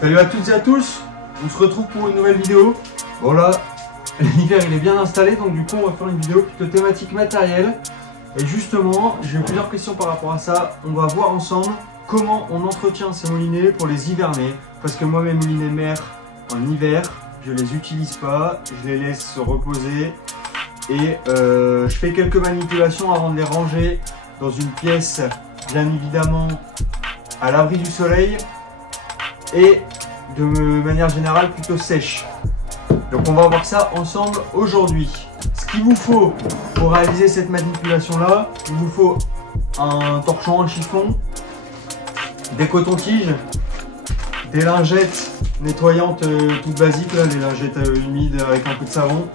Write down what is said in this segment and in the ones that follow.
Salut à toutes et à tous, on se retrouve pour une nouvelle vidéo. Bon là, l'hiver il est bien installé, donc du coup on va faire une vidéo plutôt thématique matériel. Et justement, j'ai eu plusieurs questions par rapport à ça. On va voir ensemble comment on entretient ces moulinets pour les hiverner. Parce que moi mes moulinets mères en hiver, je les utilise pas, je les laisse se reposer. Et je fais quelques manipulations avant de les ranger dans une pièce, bien évidemment à l'abri du soleil et de manière générale plutôt sèche. Donc on va voir ça ensemble aujourd'hui. Ce qu'il vous faut pour réaliser cette manipulation là, il vous faut un torchon, un chiffon, des cotons-tiges, des lingettes nettoyantes toutes basiques, là, les lingettes humides avec un peu de savon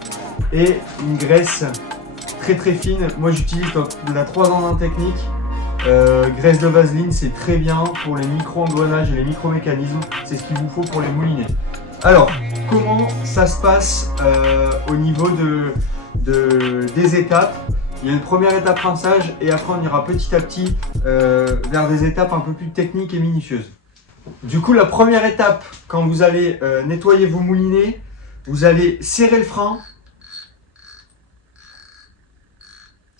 et une graisse très fine. Moi j'utilise la 3 en 1 technique. Graisse de vaseline, c'est très bien pour les micro-engrenages et les micro-mécanismes. C'est ce qu'il vous faut pour les moulinets. Alors, comment ça se passe au niveau des étapes? Il y a une première étape rinçage et après on ira petit à petit vers des étapes un peu plus techniques et minutieuses. Du coup, la première étape, quand vous allez nettoyer vos moulinets, vous allez serrer le frein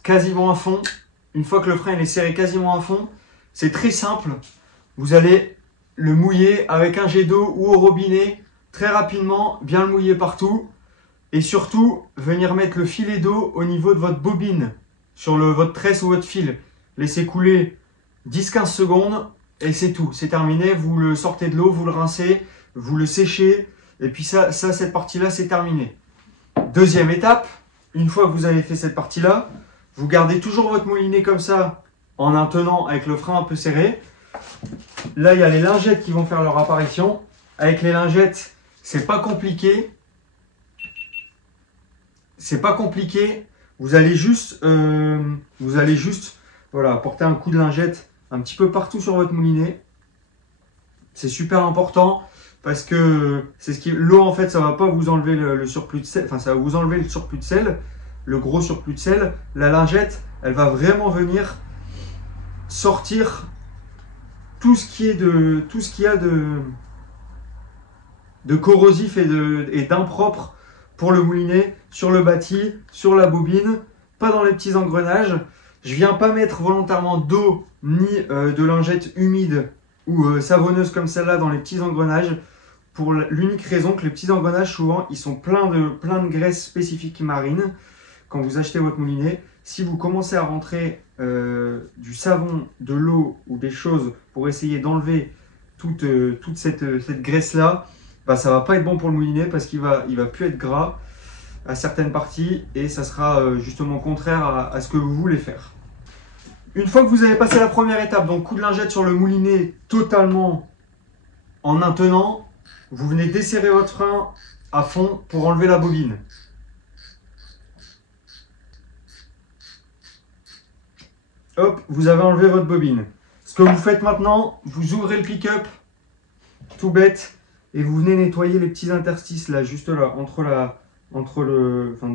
quasiment à fond. Une fois que le frein est serré quasiment à fond, c'est très simple. Vous allez le mouiller avec un jet d'eau ou au robinet très rapidement, bien le mouiller partout. Et surtout, venir mettre le filet d'eau au niveau de votre bobine, sur votre tresse ou votre fil. Laissez couler 10-15 secondes et c'est tout. C'est terminé. Vous le sortez de l'eau, vous le rincez, vous le séchez. Et puis cette partie-là, c'est terminé. Deuxième étape, une fois que vous avez fait cette partie-là, vous gardez toujours votre moulinet comme ça, en un tenant avec le frein un peu serré. Là, il y a les lingettes qui vont faire leur apparition. Avec les lingettes, c'est pas compliqué. C'est pas compliqué. Vous allez juste voilà, porter un coup de lingette un petit peu partout sur votre moulinet. C'est super important parce que c'est l'eau en fait, ça va pas vous enlever le surplus de sel. Enfin, ça va vous enlever le surplus de sel. Le gros surplus de sel, la lingette, elle va vraiment venir sortir tout ce qu'il y a de corrosif et d'impropre pour le moulinet, sur le bâti, sur la bobine, pas dans les petits engrenages. Je viens pas mettre volontairement d'eau ni de lingettes humides ou savonneuses comme celle-là dans les petits engrenages pour l'unique raison que les petits engrenages souvent ils sont pleins de graisse spécifique marine. Quand vous achetez votre moulinet, si vous commencez à rentrer du savon, de l'eau ou des choses pour essayer d'enlever toute cette graisse-là, bah, ça ne va pas être bon pour le moulinet parce qu'il va plus être gras à certaines parties et ça sera justement contraire à ce que vous voulez faire. Une fois que vous avez passé la première étape, donc coup de lingette sur le moulinet totalement en un tenant, vous venez desserrer votre frein à fond pour enlever la bobine. Hop, vous avez enlevé votre bobine. Ce que vous faites maintenant, vous ouvrez le pick-up, tout bête, et vous venez nettoyer les petits interstices là, juste là, dans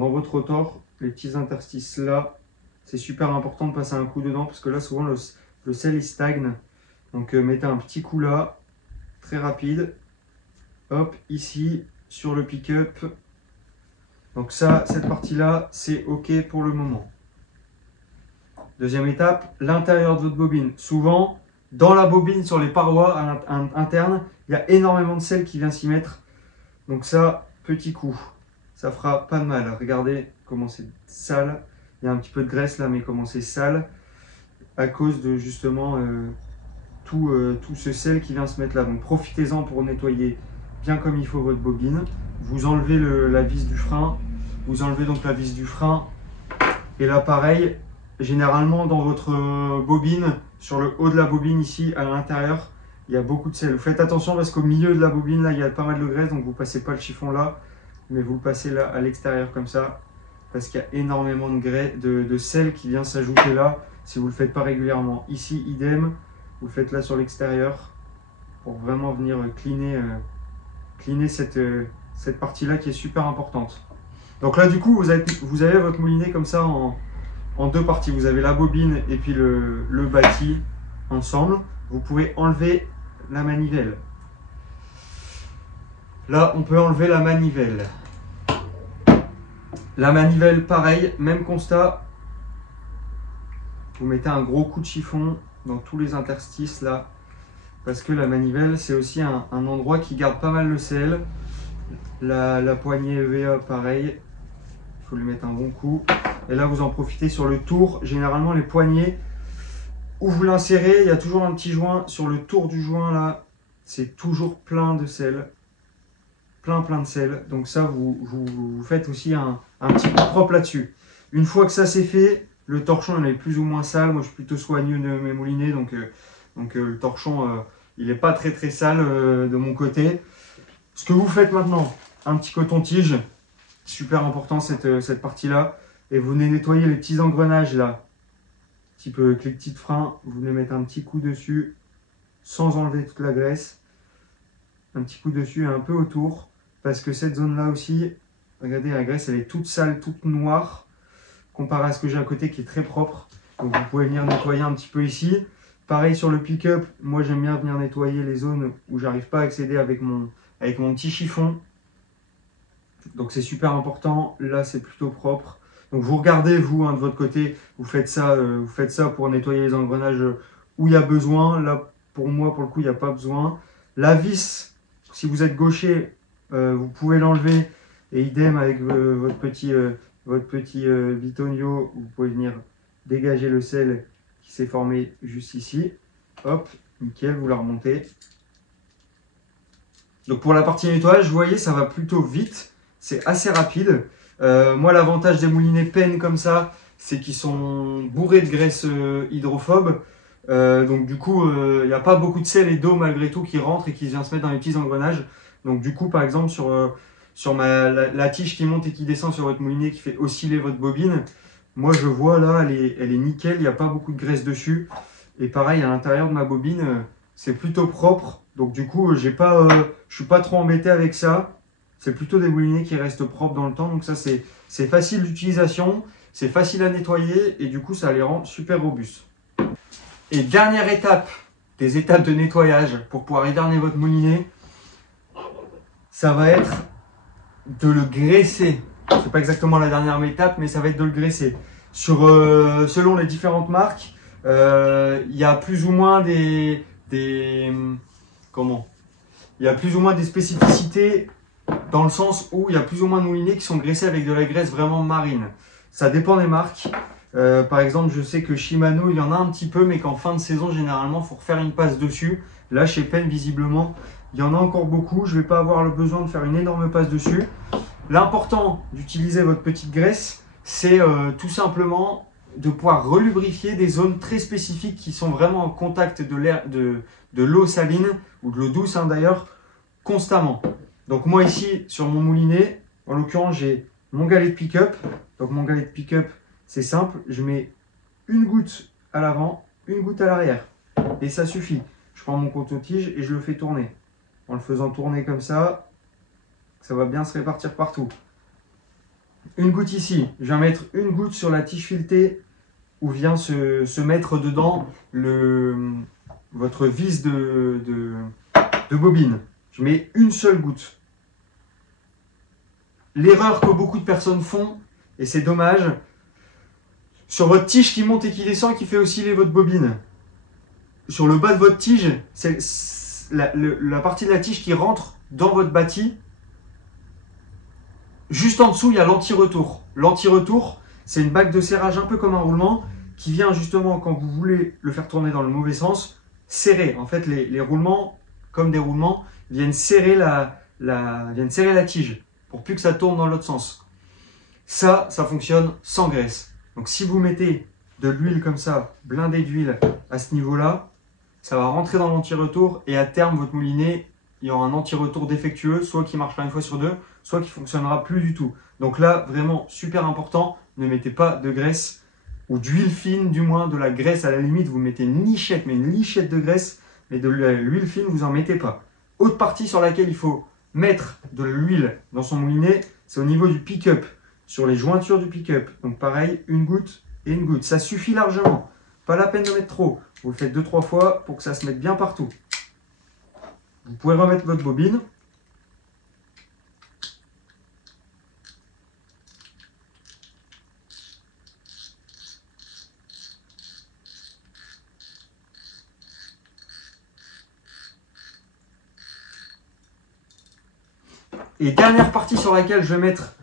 votre rotor, les petits interstices là. C'est super important de passer un coup dedans parce que là, souvent, le sel il stagne. Donc, mettez un petit coup là, très rapide. Hop, ici, sur le pick-up. Donc ça, cette partie-là, c'est OK pour le moment. Deuxième étape, l'intérieur de votre bobine. Souvent, dans la bobine, sur les parois internes, il y a énormément de sel qui vient s'y mettre. Donc ça, petit coup, ça fera pas de mal. Regardez comment c'est sale. Il y a un petit peu de graisse là, mais comment c'est sale à cause de justement tout ce sel qui vient se mettre là. Donc profitez-en pour nettoyer bien comme il faut votre bobine. Vous enlevez la vis du frein. Vous enlevez donc la vis du frein. Et là, pareil. Généralement, dans votre bobine, sur le haut de la bobine ici, à l'intérieur, il y a beaucoup de sel. Vous faites attention parce qu'au milieu de la bobine, là, il y a pas mal de graisse, donc vous ne passez pas le chiffon là, mais vous le passez là, à l'extérieur comme ça, parce qu'il y a énormément de sel qui vient s'ajouter là, si vous ne le faites pas régulièrement. Ici, idem, vous le faites là sur l'extérieur, pour vraiment venir cleaner cette partie-là qui est super importante. Donc là, du coup, vous avez votre moulinet comme ça en deux parties. Vous avez la bobine et puis le bâti ensemble. Vous pouvez enlever la manivelle. Là, on peut enlever la manivelle. La manivelle, pareil, même constat. Vous mettez un gros coup de chiffon dans tous les interstices là. Parce que la manivelle, c'est aussi un endroit qui garde pas mal le sel. La poignée EVA, pareil. Il faut lui mettre un bon coup. Et là, vous en profitez sur le tour. Généralement, les poignées, où vous l'insérez, il y a toujours un petit joint. Sur le tour du joint, là, c'est toujours plein de sel. Plein de sel. Donc ça, vous faites aussi un petit coup propre là-dessus. Une fois que ça c'est fait, le torchon il est plus ou moins sale. Moi, je suis plutôt soigneux de mes moulinets. Donc le torchon, il n'est pas très sale de mon côté. Ce que vous faites maintenant, un petit coton-tige. Super important cette partie-là. Et vous venez nettoyer les petits engrenages là. Type cliquetis de frein. Vous venez mettre un petit coup dessus sans enlever toute la graisse. Un petit coup dessus et un peu autour. Parce que cette zone-là aussi, regardez, la graisse, elle est toute sale, toute noire. Comparé à ce que j'ai à côté qui est très propre. Donc vous pouvez venir nettoyer un petit peu ici. Pareil sur le pick-up. Moi, j'aime bien venir nettoyer les zones où j'arrive pas à accéder avec mon petit chiffon. Donc c'est super important. Là, c'est plutôt propre. Donc vous regardez, vous, hein, de votre côté, vous faites ça pour nettoyer les engrenages où il y a besoin. Là, pour moi, pour le coup, il n'y a pas besoin. La vis, si vous êtes gaucher, vous pouvez l'enlever. Et idem avec votre petit bitonio, vous pouvez venir dégager le sel qui s'est formé juste ici. Hop, nickel, vous la remontez. Donc pour la partie nettoyage, vous voyez, ça va plutôt vite. C'est assez rapide. Moi, l'avantage des moulinets Penn comme ça, c'est qu'ils sont bourrés de graisse hydrophobe. Donc du coup, il n'y a pas beaucoup de sel et d'eau malgré tout qui rentre et qui vient se mettre dans les petits engrenages. Donc du coup, par exemple, sur la tige qui monte et qui descend sur votre moulinet, qui fait osciller votre bobine, moi je vois là, elle est nickel, il n'y a pas beaucoup de graisse dessus. Et pareil, à l'intérieur de ma bobine, c'est plutôt propre. Donc du coup, je suis pas trop embêté avec ça. C'est plutôt des moulinets qui restent propres dans le temps. Donc ça, c'est facile d'utilisation, c'est facile à nettoyer et du coup, ça les rend super robustes. Et dernière étape, des étapes de nettoyage pour pouvoir hiverner votre moulinet, ça va être de le graisser. C'est pas exactement la dernière étape, mais ça va être de le graisser. Selon les différentes marques, il y a plus ou moins des spécificités dans le sens où il y a plus ou moins de moulinets qui sont graissés avec de la graisse vraiment marine. Ça dépend des marques. Par exemple, je sais que Shimano, il y en a un petit peu, mais qu'en fin de saison, généralement, il faut refaire une passe dessus. Là, chez Penn, visiblement, il y en a encore beaucoup. Je ne vais pas avoir le besoin de faire une énorme passe dessus. L'important d'utiliser votre petite graisse, c'est tout simplement de pouvoir relubrifier des zones très spécifiques qui sont vraiment en contact de l'eau saline ou de l'eau douce hein, d'ailleurs, constamment. Donc moi ici, sur mon moulinet, en l'occurrence, j'ai mon galet de pick-up. Donc mon galet de pick-up, c'est simple, je mets une goutte à l'avant, une goutte à l'arrière. Et ça suffit. Je prends mon coton-tige et je le fais tourner. En le faisant tourner comme ça va bien se répartir partout. Une goutte ici, je viens mettre une goutte sur la tige filetée où vient se mettre dedans votre vis de bobine. Je mets une seule goutte. L'erreur que beaucoup de personnes font, et c'est dommage, sur votre tige qui monte et qui descend et qui fait osciller votre bobine. Sur le bas de votre tige, c'est la partie de la tige qui rentre dans votre bâti. Juste en dessous, il y a l'anti-retour. L'anti-retour, c'est une bague de serrage un peu comme un roulement qui vient justement, quand vous voulez le faire tourner dans le mauvais sens, serrer. En fait, les roulements, comme des roulements, viennent serrer la tige pour plus que ça tourne dans l'autre sens. Ça fonctionne sans graisse. Donc si vous mettez de l'huile comme ça, blindée d'huile à ce niveau-là, ça va rentrer dans l'anti-retour et à terme, votre moulinet, il y aura un anti-retour défectueux, soit qui marche pas une fois sur deux, soit qui fonctionnera plus du tout. Donc là, vraiment super important, ne mettez pas de graisse ou d'huile fine, du moins de la graisse à la limite, vous mettez une lichette, mais une lichette de graisse, mais de l'huile fine, vous en mettez pas. Autre partie sur laquelle il faut mettre de l'huile dans son moulinet, c'est au niveau du pick-up, sur les jointures du pick-up. Donc pareil, une goutte et une goutte. Ça suffit largement. Pas la peine de mettre trop. Vous le faites 2-3 fois pour que ça se mette bien partout. Vous pouvez remettre votre bobine. Et dernière partie sur laquelle je vais mettre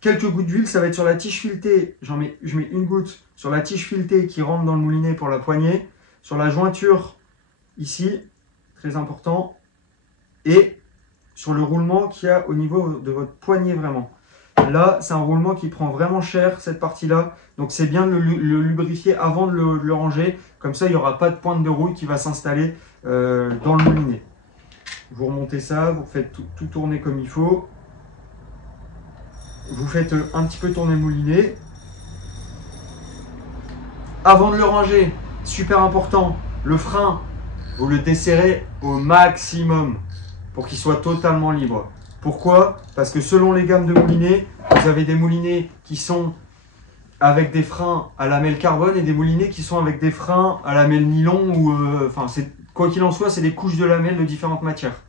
quelques gouttes d'huile, ça va être sur la tige filetée. Je mets une goutte sur la tige filetée qui rentre dans le moulinet pour la poignée, sur la jointure ici, très important, et sur le roulement qu'il y a au niveau de votre poignet vraiment. Là, c'est un roulement qui prend vraiment cher, cette partie-là. Donc, c'est bien de le lubrifier avant de le ranger. Comme ça, il n'y aura pas de pointe de rouille qui va s'installer dans le moulinet. Vous remontez ça, vous faites tout tourner comme il faut. Vous faites un petit peu tourner le moulinet. Avant de le ranger, super important, le frein, vous le desserrez au maximum pour qu'il soit totalement libre. Pourquoi? Parce que selon les gammes de moulinets, vous avez des moulinets qui sont avec des freins à lamelle carbone et des moulinets qui sont avec des freins à lamelle nylon ou quoi qu'il en soit, c'est des couches de lamelles de différentes matières.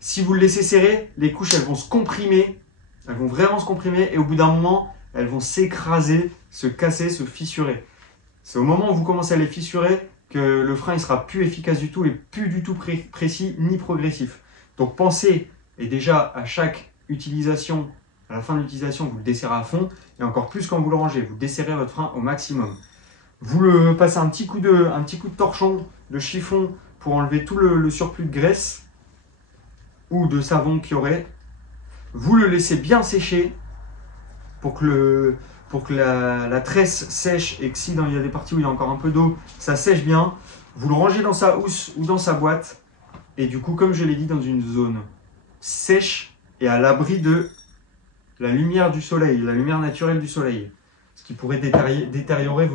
Si vous le laissez serrer, les couches elles vont se comprimer, elles vont vraiment se comprimer et au bout d'un moment, elles vont s'écraser, se casser, se fissurer. C'est au moment où vous commencez à les fissurer que le frein ne sera plus efficace du tout et plus du tout précis ni progressif. Donc pensez, et déjà à chaque utilisation, à la fin de l'utilisation, vous le desserrez à fond, et encore plus quand vous le rangez, vous desserrez votre frein au maximum. Vous le passez un petit coup de torchon, de chiffon, pour enlever tout le surplus de graisse, ou de savon qu'il y aurait. Vous le laissez bien sécher, pour que la tresse sèche, et que si il y a des parties où il y a encore un peu d'eau, ça sèche bien. Vous le rangez dans sa housse ou dans sa boîte, et du coup, comme je l'ai dit, dans une zone sèche et à l'abri de la lumière du soleil, la lumière naturelle du soleil, ce qui pourrait détériorer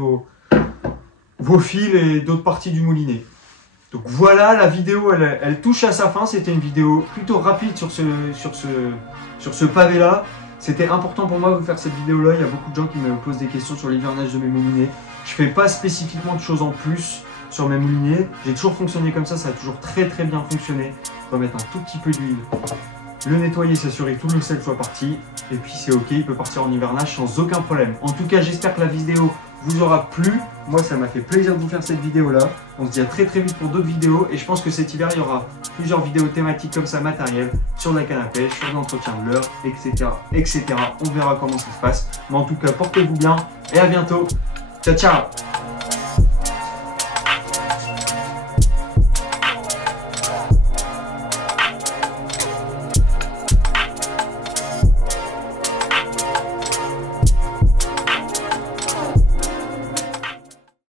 vos fils et d'autres parties du moulinet. Donc voilà, la vidéo elle touche à sa fin. C'était une vidéo plutôt rapide sur ce pavé là. C'était important pour moi de vous faire cette vidéo là. Il y a beaucoup de gens qui me posent des questions sur l'hivernage de mes moulinets. Je fais pas spécifiquement de choses en plus sur mes moulinets. J'ai toujours fonctionné comme ça a toujours très bien fonctionné. On va mettre un tout petit peu d'huile, le nettoyer, s'assurer que tout le sel soit parti, et puis c'est ok, il peut partir en hivernage sans aucun problème. En tout cas, j'espère que la vidéo vous aura plu. Moi, ça m'a fait plaisir de vous faire cette vidéo là. On se dit à très vite pour d'autres vidéos, et je pense que cet hiver, il y aura plusieurs vidéos thématiques comme ça, matériel, sur la canne à pêche, sur l'entretien de leurre, etc. On verra comment ça se passe. Mais en tout cas, portez-vous bien, et à bientôt. Ciao, ciao!